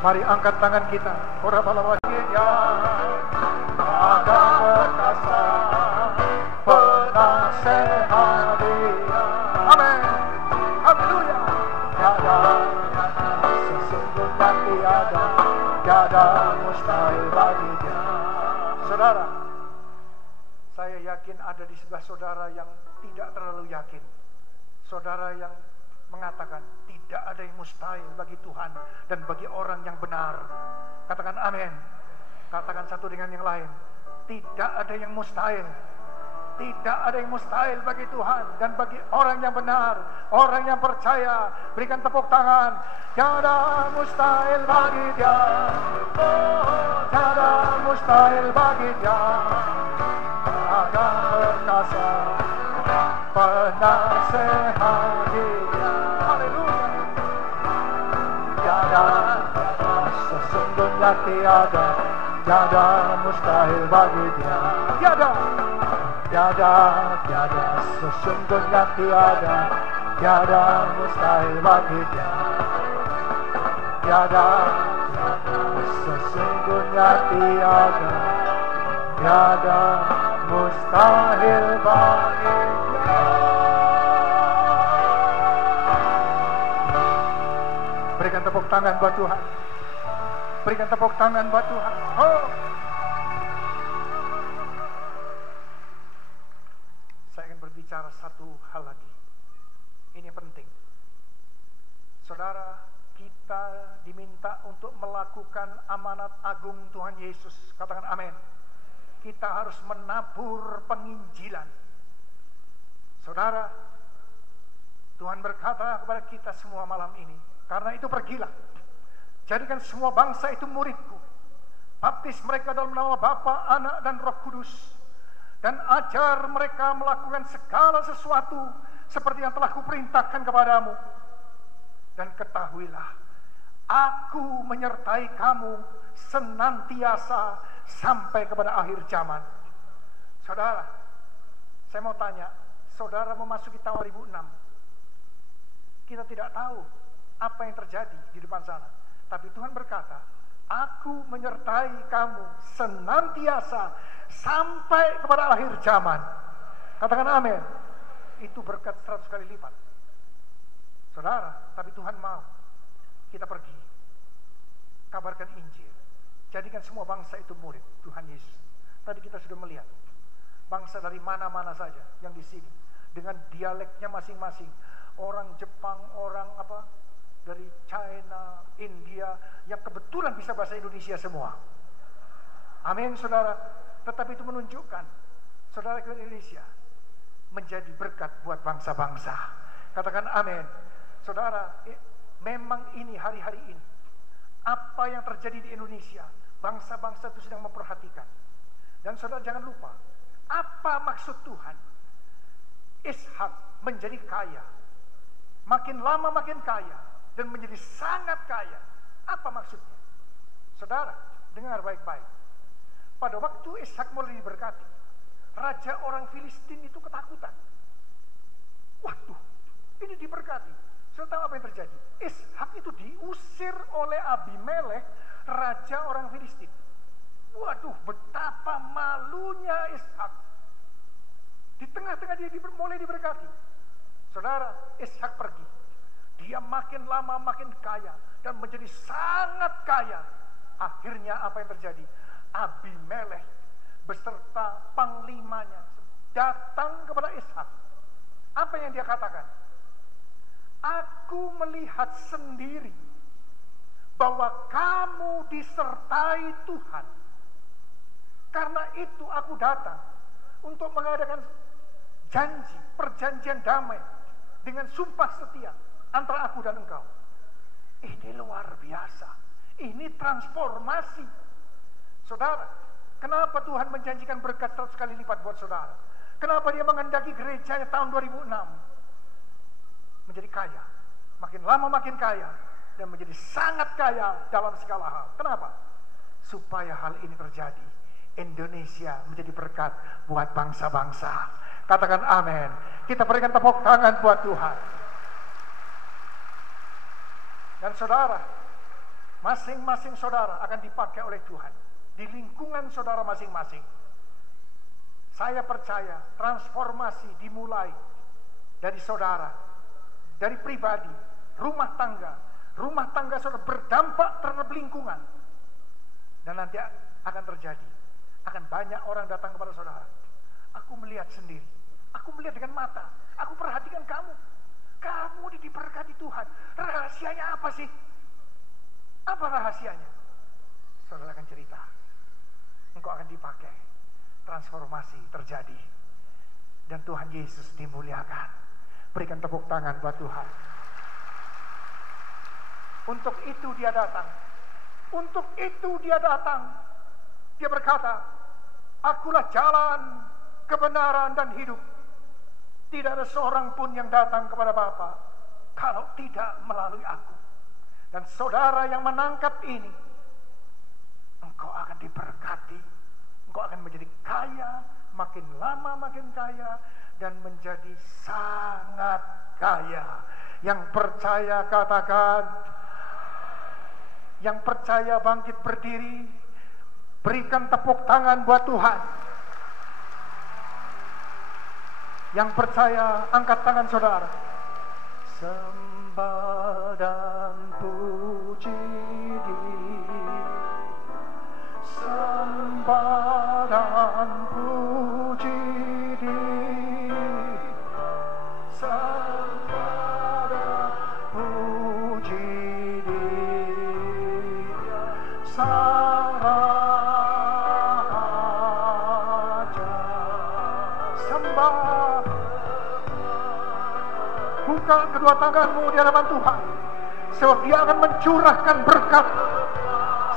Mari angkat tangan kita. Ora balawanya ada perkasa penasehat Dia. Amin. Haleluya. Tiada sesungguhnya tiada mustahil bagi Dia. Saudara, saya yakin ada di sebelah saudara yang tidak terlalu yakin. Saudara yang mengatakan tidak ada yang mustahil bagi Tuhan dan bagi orang yang benar. Katakan amin. Katakan satu dengan yang lain. Tidak ada yang mustahil. Tidak ada yang mustahil bagi Tuhan dan bagi orang yang benar, orang yang percaya. Berikan tepuk tangan. Tiada mustahil bagi Dia. Oh, tiada mustahil bagi Dia. perkasa, penasehat Dia. Haleluya. Tiada, sesungguhnya tiada mustahil bagi Dia. Tiada, sesungguhnya tiada mustahil bagi Dia. Tiada, sesungguhnya tiada mustahil bagi Dia. Berikan tepuk tangan buat Tuhan. Berikan tepuk tangan buat Tuhan. Oh. Saya ingin berbicara satu hal lagi. Ini penting. Saudara, kita diminta untuk melakukan amanat agung Tuhan Yesus. Katakan amin. Kita harus menabur penginjilan. Saudara, Tuhan berkata kepada kita semua malam ini, karena itu pergilah, jadikan semua bangsa itu muridku, baptis mereka dalam nama Bapa, Anak, dan Roh Kudus, dan ajar mereka melakukan segala sesuatu seperti yang telah kuperintahkan kepadamu. Dan ketahuilah, aku menyertai kamu senantiasa sampai kepada akhir zaman. Saudara, saya mau tanya, saudara memasuki tahun 2006. Kita tidak tahu apa yang terjadi di depan sana. Tapi Tuhan berkata, aku menyertai kamu senantiasa sampai kepada akhir zaman. Katakan amin. Itu berkat 100 kali lipat. Saudara, tapi Tuhan mau kita pergi, kabarkan Injil, jadikan semua bangsa itu murid Tuhan Yesus. Tadi kita sudah melihat bangsa dari mana-mana saja yang di sini dengan dialeknya masing-masing. Orang Jepang, orang dari China, India, yang kebetulan bisa bahasa Indonesia semua. Amin, saudara. Tetapi itu menunjukkan saudara ke Indonesia menjadi berkat buat bangsa-bangsa. Katakan amin. Saudara, memang ini hari-hari ini apa yang terjadi di Indonesia, bangsa-bangsa itu sedang memperhatikan. Dan saudara jangan lupa, apa maksud Tuhan? Ishak menjadi kaya, makin lama makin kaya, dan menjadi sangat kaya. Apa maksudnya? Saudara, dengar baik-baik. Pada waktu Ishak mulai diberkati, raja orang Filistin itu ketakutan. Waduh, ini diberkati. Saudara tahu apa yang terjadi? Ishak itu diusir oleh Abimelek, raja orang Filistin. Waduh, betapa malunya Ishak. Di tengah-tengah dia mulai diberkati. Saudara, Ishak pergi. Dia makin lama makin kaya dan menjadi sangat kaya. Akhirnya apa yang terjadi? Abimelek beserta panglimanya datang kepada Ishak. Apa yang dia katakan? Aku melihat sendiri bahwa kamu disertai Tuhan. Karena itu aku datang untuk mengadakan janji, perjanjian damai dengan sumpah setia antara aku dan engkau. Ini luar biasa. Ini transformasi. Saudara, kenapa Tuhan menjanjikan berkat 100 kali lipat buat saudara? Kenapa dia mengendaki gerejanya tahun 2006? Menjadi kaya, makin lama makin kaya, dan menjadi sangat kaya dalam segala hal. Kenapa? Supaya hal ini terjadi, Indonesia menjadi berkat buat bangsa-bangsa. Katakan amin. Kita berikan tepuk tangan buat Tuhan. Dan saudara, masing-masing saudara akan dipakai oleh Tuhan di lingkungan saudara masing-masing. Saya percaya transformasi dimulai dari saudara, dari pribadi, rumah tangga saudara berdampak terhadap lingkungan. Dan nanti akan terjadi, akan banyak orang datang kepada saudara. Aku melihat sendiri, aku melihat dengan mata, aku perhatikan kamu diberkati Tuhan. Rahasianya apa sih? Apa rahasianya? Saudara akan cerita, engkau akan dipakai, transformasi terjadi, dan Tuhan Yesus dimuliakan. Berikan tepuk tangan buat Tuhan. Untuk itu dia datang. Untuk itu dia datang. Dia berkata, akulah jalan, kebenaran dan hidup. Tidak ada seorang pun yang datang kepada Bapa kalau tidak melalui aku. Dan saudara yang menangkap ini, engkau akan diberkati, engkau akan menjadi kaya, makin lama makin kaya, dan menjadi sangat kaya. Yang percaya katakan, yang percaya bangkit berdiri, berikan tepuk tangan buat Tuhan. Yang percaya angkat tangan saudara. Sembah dan puji Dia, sembah dan puji Dia, sembah dan puji Dia, Sang Raja. Sembah. Buka kedua tanganmu di hadapan Tuhan, sebab Dia akan mencurahkan berkat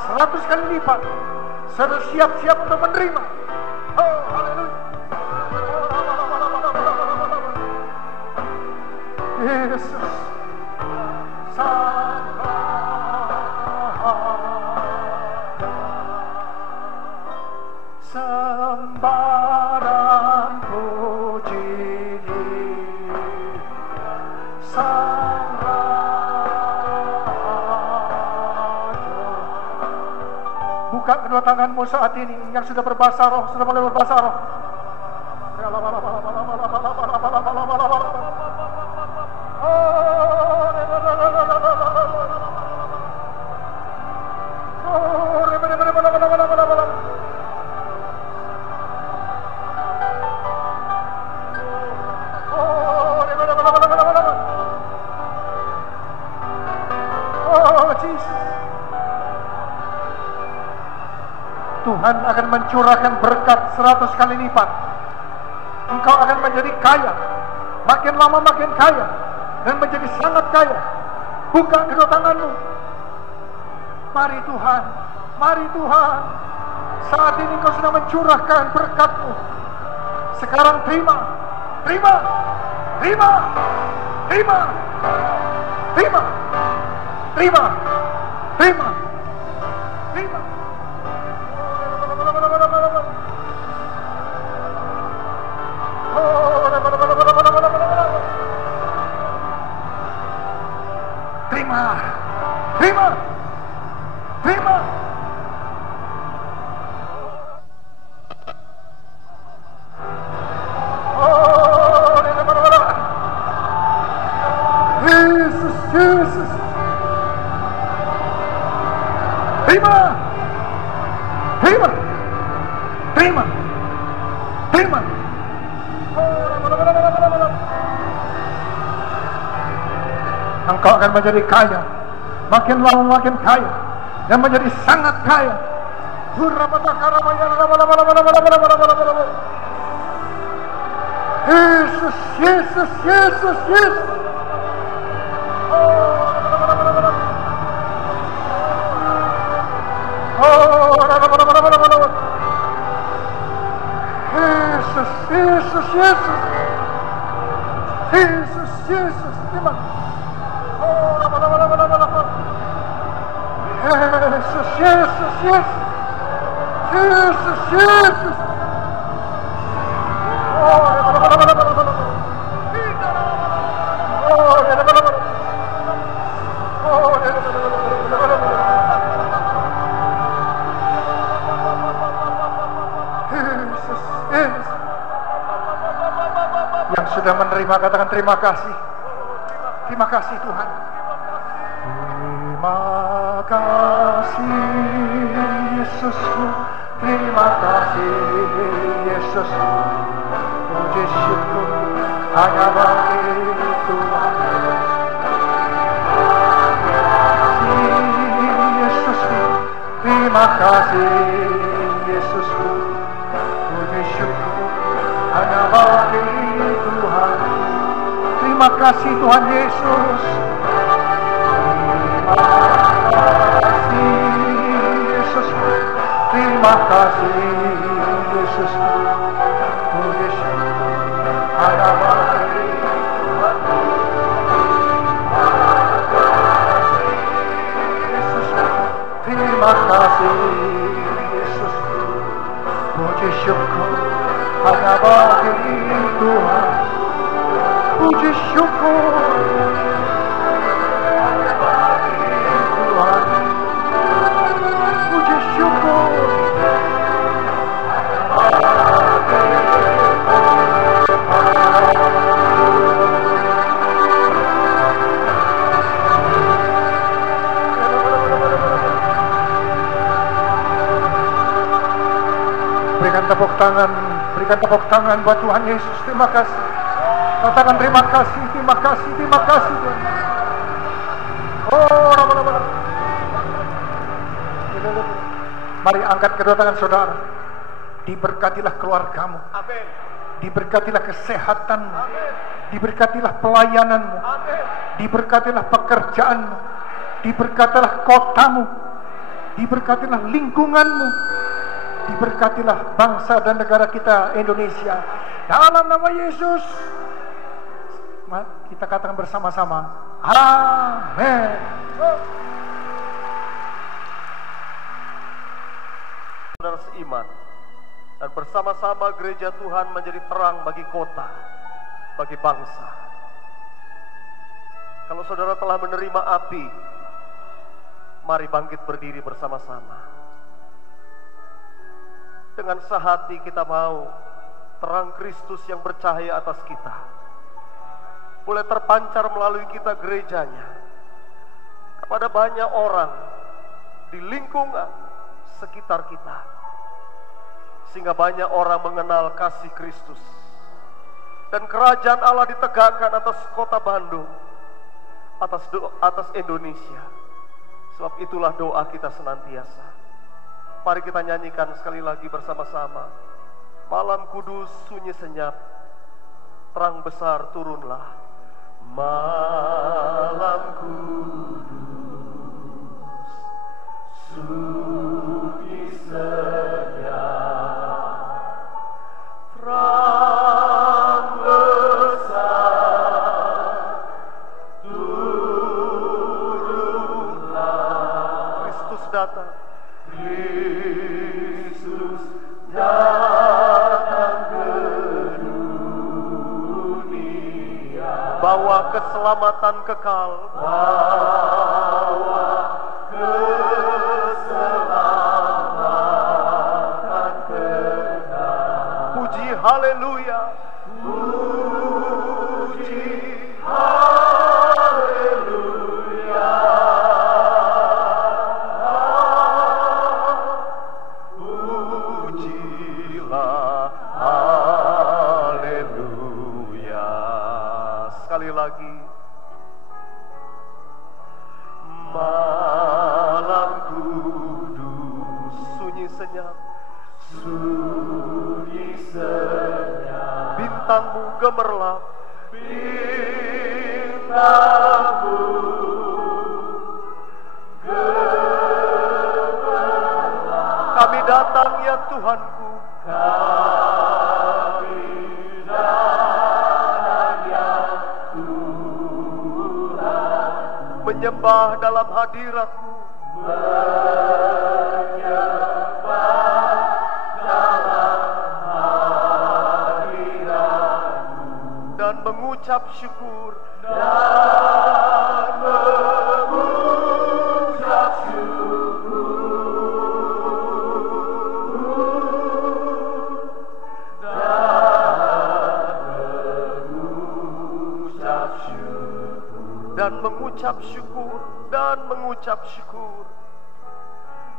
100 kali lipat. Saudara siap-siap untuk menerima. Oh, haleluya. Yesus, Sang Raja, sembah dan puji Dia, Sang Raja. Buka kedua tanganmu saat ini. Yang sudah berbahasa roh, sudah boleh berbahasa roh. Tuhan akan mencurahkan berkat 100 kali lipat. Engkau akan menjadi kaya, makin lama makin kaya, dan menjadi sangat kaya. Buka kedua tanganmu. Mari Tuhan, mari Tuhan. Saat ini Engkau sudah mencurahkan berkat-Mu. Sekarang terima, terima, terima, terima, terima, terima, terima, terima. Terima, terima, terima. Yesus, Yesus. Terima, terima, terima, terima. Engkau akan menjadi kaya, makin lama makin kaya, dan menjadi sangat kaya. Yesus, Yesus, Yesus, Yesus. Yesus, Yesus, Yesus. Yesus, Yesus, terima. Yesus, Yesus, Yesus. Yesus, Yesus. Yang sudah menerima katakan terima kasih. Terima kasih Tuhan. Terima kasih Yesusku, terima kasih Yesusku. Puji syukur hanya bagi Tuhan. Yesusku, terima kasih Yesusku. Puji syukur hanya bagi Tuhan. Terima kasih Tuhan Yesus. Terima kasih Yesus. Terima kasih Yesus. Puji syukur Tuhan. Puji syukur. Berikan tepuk tangan buat Tuhan Yesus. Terima kasih. Katakan terima kasih Tuhan. Oh, mari angkat kedua tangan saudara. Diberkatilah keluargamu. Amin. Diberkatilah kesehatanmu. Amin. Diberkatilah pelayananmu. Amin. Diberkatilah pekerjaanmu. Diberkatilah kotamu. Diberkatilah lingkunganmu. Diberkatilah bangsa dan negara kita Indonesia. Dalam nama Yesus. Kita katakan bersama-sama. Amin. Saudara seiman, dan bersama-sama gereja Tuhan menjadi terang bagi kota, bagi bangsa. Kalau saudara telah menerima api, mari bangkit berdiri bersama-sama. Dengan sehati kita mau terang Kristus yang bercahaya atas kita boleh terpancar melalui kita gerejanya kepada banyak orang di lingkungan sekitar kita, sehingga banyak orang mengenal kasih Kristus dan kerajaan Allah ditegakkan atas kota Bandung, atas Indonesia. Sebab itulah doa kita senantiasa. Mari kita nyanyikan sekali lagi bersama-sama. Malam kudus sunyi senyap, terang besar turunlah. Malam kudus sunyi senyap, terang besar turunlah. Kristus datang. Kristus datang ke dunia, bawa keselamatan kekal, bawa keselamatan kekal. Puji haleluya, puji haleluya. Sekali lagi. Malam kudus sunyi senyap, sunyi senyap. Bintangmu gemerlap, bintangmu gemerlap. Kami datang ya Tuhanku, kami datang ya Tuhan, menyembah dalam hadirat-Mu, menyembah dalam hadirat-Mu, dan mengucap syukur, dan mengucap syukur. Dan mengucap syukur, dan mengucap syukur, dan mengucap syukur,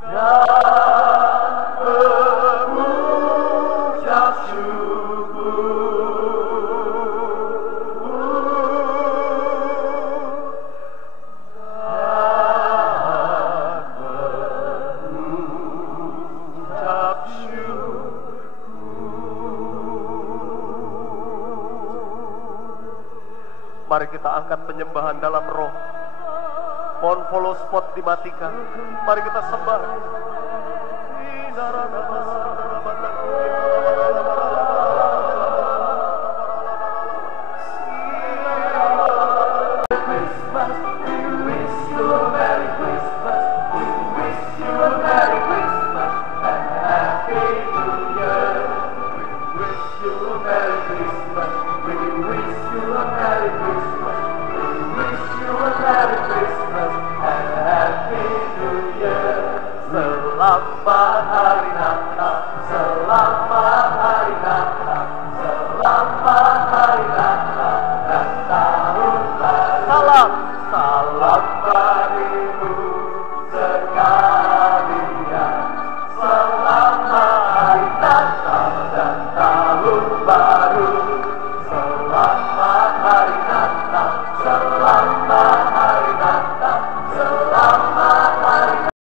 dan mengucap syukur. Mari kita angkat penyembahan dalam roh. Mohon follow spot dimatikan. Mari kita sembah. Selamat hari Natal, selamat hari Natal.